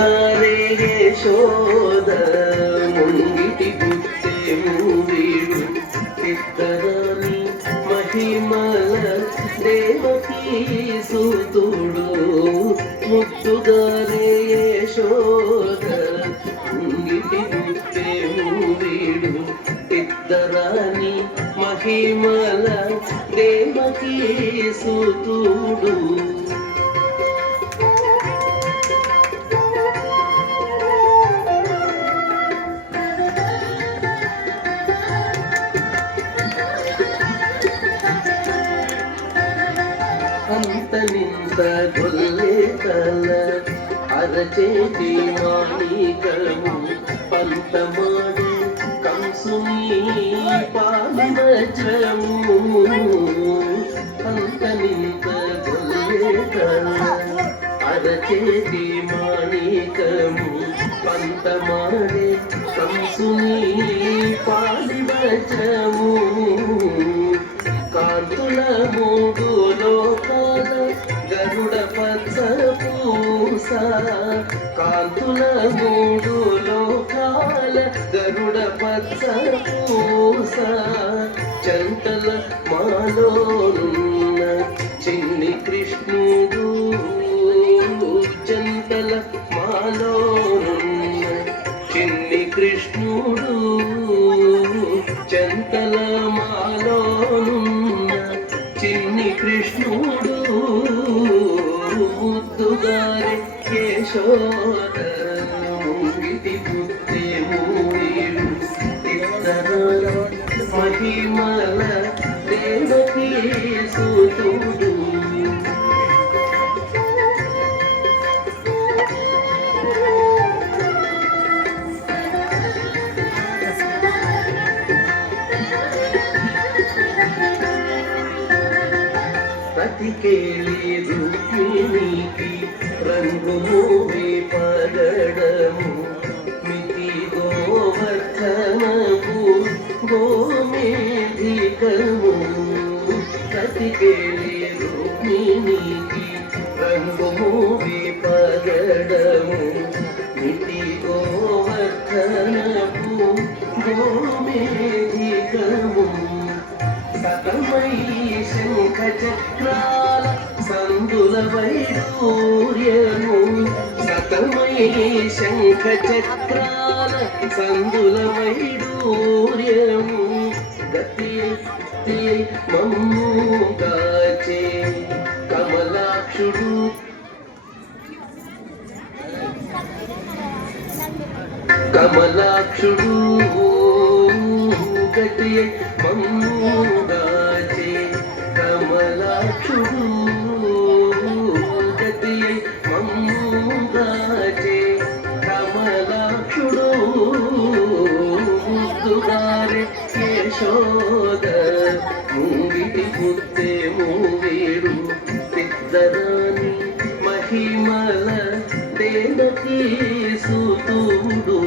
ముద్దుగారే యశోద ముంగిటి గుట్టే మూవీడు చిత్తరాని మహిమల దేవకీ సూతుడు ముద్దుగారే యశోద ముంగిటి గుట్టే మూవీడు చిత్తరాని మహిమల దేవకీ సూతుడు అంతనింత గొల్లే తల అరచేతి మాణికము పంతమాడి కంసుని పాలివచము అంతనింత గొల్లే తల అరచేతి మాణికము పంతమాడి కంసుని పాలివచము కాంతుల మూడు లోకాల గరుడ పచ్చ పూస కాంతుల మూడు లోకాల గరుడ పచ్చ పూస చంతల మాలోనున్న చిన్ని కృష్ణుడు చంతల మాలోనున్న చిన్ని కృష్ణుడు చంతల మాలోనున్న చిన్ని కృష్ణుడు ముద్దుగారే యశోద ముంగిటి బుద్ధి మూవీడు ఇద్దరాల మహిమల దేవకీ సూతుడు పతికేళి రుక్మిణికి రంగు మూవి పగడము మితి గోవర్ధనము గోమేధికము పతికేళి రుక్మిణికి రంగు మూవి పగడము మితి గోవర్ధనము గోమేధికము సతమై శంఖ చక్రాల సందుల వైడూర్యము సతమై శంఖ చక్రాల సందుల వైడూర్యము గతి మమ్ముగాచే కమలాక్షుడు కమలాక్షుడు గతి మమ్ముగాచే కమలాక్షుడు గతి మమ్ముగాచే కమలాక్షుడు ముద్దుగారే యశోద ముంగిటి బుద్ధి మూవీడు సిద్ధరాని మహిమల దేవకీ సూతుడు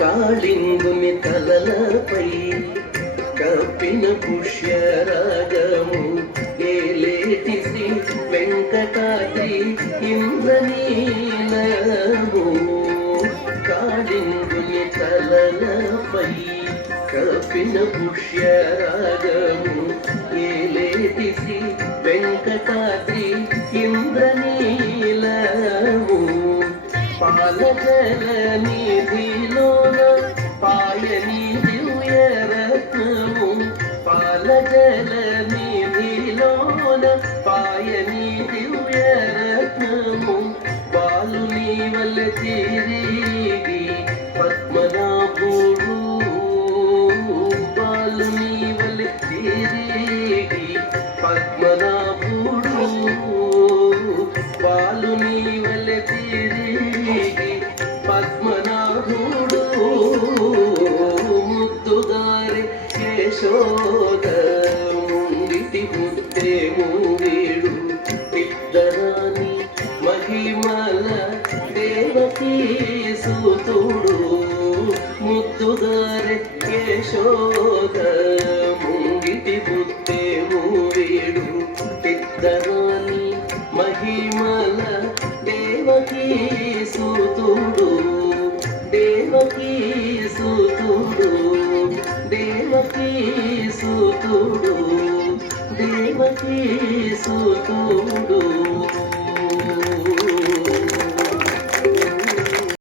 కాళింగుని తలలపై కప్పిన పుష్యరాగము ఏలేటి శ్రీ వెంకటాద్రి ఇంద్రనీలము కాళింగుని తలలపై కప్పిన పుష్యరాగము ఏలేటి శ్రీ వెంకటాద్రి ఇంద్రనీలము పాలజల నిధిలోన పాయని దివ్యరత్నము పాలజల నిధిలోన పాయని దివ్యరత్నము బాలుని వల్ల తిరిగి పద్మనాభుడు బాలుని వల్ల తిరిగి పద్మనాభుడు బాలుని వల్ల తిరిగి పద్మనాభుడు ముద్దుగారే యశోద ముంగిటి బుద్ధి మూవీడు ఇద్దరాని మహిమల దేవకీ సూతుడు ముద్దుగారే యశోద ముంగిటి బుద్ధేము వీడు పెద్దరాని మహిమల దేవకీ సూతుడు దేవకీ సూతుడు దేవకీ సూతుడు దేవకీ సూతుడు